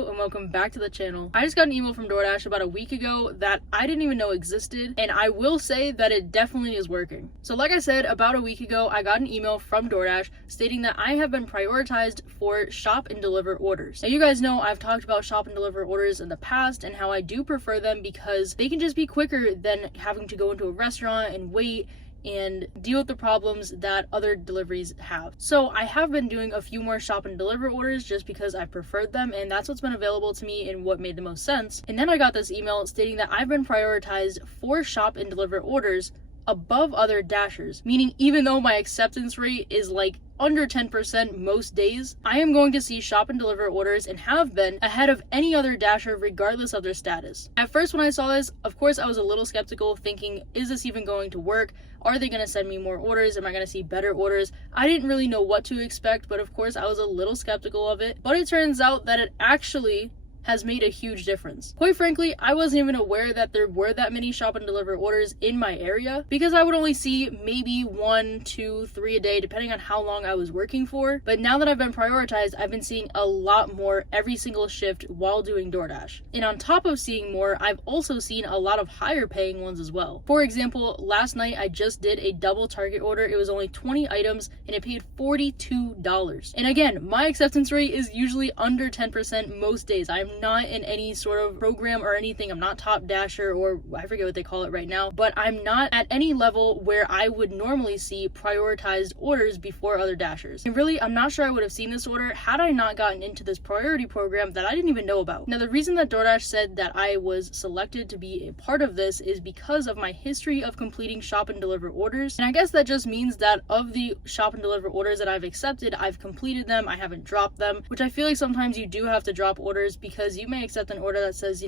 Hello and welcome back to the channel. I just got an email from DoorDash about a week ago that I didn't even know existed, and I will say that it definitely is working. So like I said, about a week ago, I got an email from DoorDash stating that I have been prioritized for shop and deliver orders. Now you guys know I've talked about shop and deliver orders in the past and how I do prefer them because they can just be quicker than having to go into a restaurant and wait and deal with the problems that other deliveries have. So I have been doing a few more shop and deliver orders just because I preferred them, and that's what's been available to me and what made the most sense. And then I got this email stating that I've been prioritized for shop and deliver orders above other dashers, meaning even though my acceptance rate is like under 10% most days, I am going to see shop and deliver orders and have been ahead of any other dasher regardless of their status. At first when I saw this, of course I was a little skeptical, thinking, is this even going to work? Are they going to send me more orders? Am I going to see better orders? I didn't really know what to expect, but of course I was a little skeptical of it. But it turns out that it actually has made a huge difference. Quite frankly, I wasn't even aware that there were that many shop and deliver orders in my area because I would only see maybe 1, 2, 3 a day depending on how long I was working for. But now that I've been prioritized, I've been seeing a lot more every single shift while doing DoorDash. And on top of seeing more, I've also seen a lot of higher paying ones as well. For example, last night I just did a double Target order. It was only 20 items and it paid $42. And again, my acceptance rate is usually under 10% most days. I'm not in any sort of program or anything. I'm not top dasher, or I forget what they call it right now, but I'm not at any level where I would normally see prioritized orders before other dashers. And really, I'm not sure I would have seen this order had I not gotten into this priority program that I didn't even know about. Now, the reason that DoorDash said that I was selected to be a part of this is because of my history of completing shop and deliver orders. And I guess that just means that of the shop and deliver orders that I've accepted, I've completed them, I haven't dropped them, which I feel like sometimes you do have to drop orders because you may accept an order that says,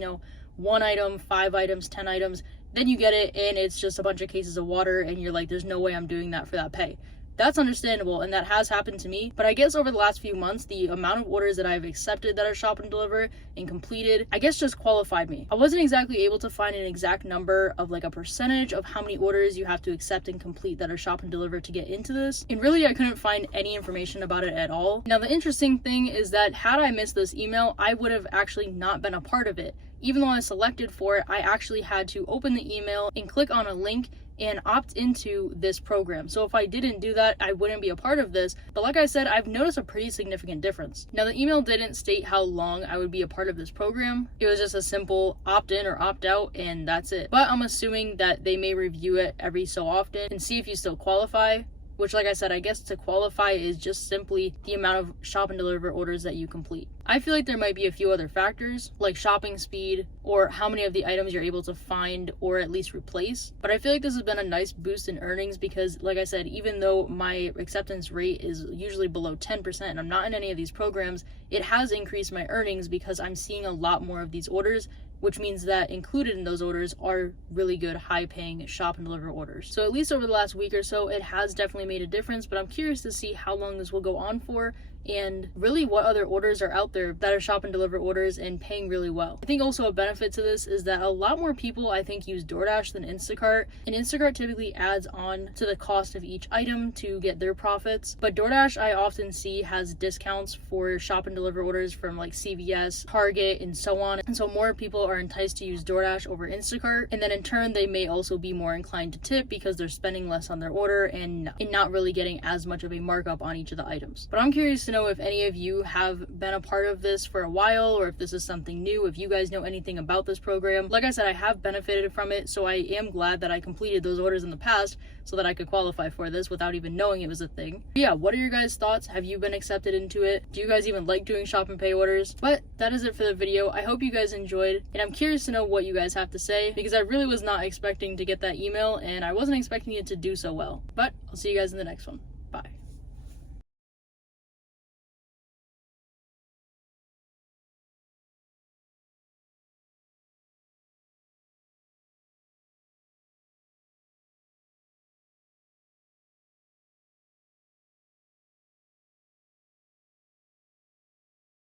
1 item, 5 items, 10 items, then you get it and it's just a bunch of cases of water and you're like, there's no way I'm doing that for that pay. That's understandable, and that has happened to me, but I guess over the last few months, the amount of orders that I've accepted that are shop and deliver and completed, I guess just qualified me. I wasn't exactly able to find an exact number of like a percentage of how many orders you have to accept and complete that are shop and deliver to get into this, and really I couldn't find any information about it at all. Now the interesting thing is that had I missed this email, I would have actually not been a part of it. Even though I was selected for it, I actually had to open the email and click on a link and opt into this program. So if I didn't do that, I wouldn't be a part of this. But like I said, I've noticed a pretty significant difference. Now the email didn't state how long I would be a part of this program. It was just a simple opt in or opt out, and that's it. But I'm assuming that they may review it every so often and see if you still qualify. Which, like I said, I guess to qualify is just simply the amount of shop and deliver orders that you complete. I feel like there might be a few other factors, like shopping speed, or how many of the items you're able to find or at least replace. But I feel like this has been a nice boost in earnings because, like I said, even though my acceptance rate is usually below 10% and I'm not in any of these programs, it has increased my earnings because I'm seeing a lot more of these orders, which means that included in those orders are really good high-paying shop and deliver orders. So at least over the last week or so, it has definitely made a difference, but I'm curious to see how long this will go on for and really what other orders are out there that are shop and deliver orders and paying really well. I think also a benefit to this is that a lot more people I think use DoorDash than Instacart, and Instacart typically adds on to the cost of each item to get their profits, but DoorDash I often see has discounts for shop and deliver orders from like CVS, Target, and so on, and so more people are enticed to use DoorDash over Instacart, and then in turn they may also be more inclined to tip because they're spending less on their order and not really getting as much of a markup on each of the items. But I'm curious to know if any of you have been a part of this for a while, or if this is something new, if you guys know anything about this program. Like I said, I have benefited from it, so I am glad that I completed those orders in the past so that I could qualify for this without even knowing it was a thing. But yeah, what are your guys' thoughts? Have you been accepted into it? Do you guys even like doing shop and pay orders? But that is it for the video. I hope you guys enjoyed, and I'm curious to know what you guys have to say because I really was not expecting to get that email and I wasn't expecting it to do so well. But I'll see you guys in the next one.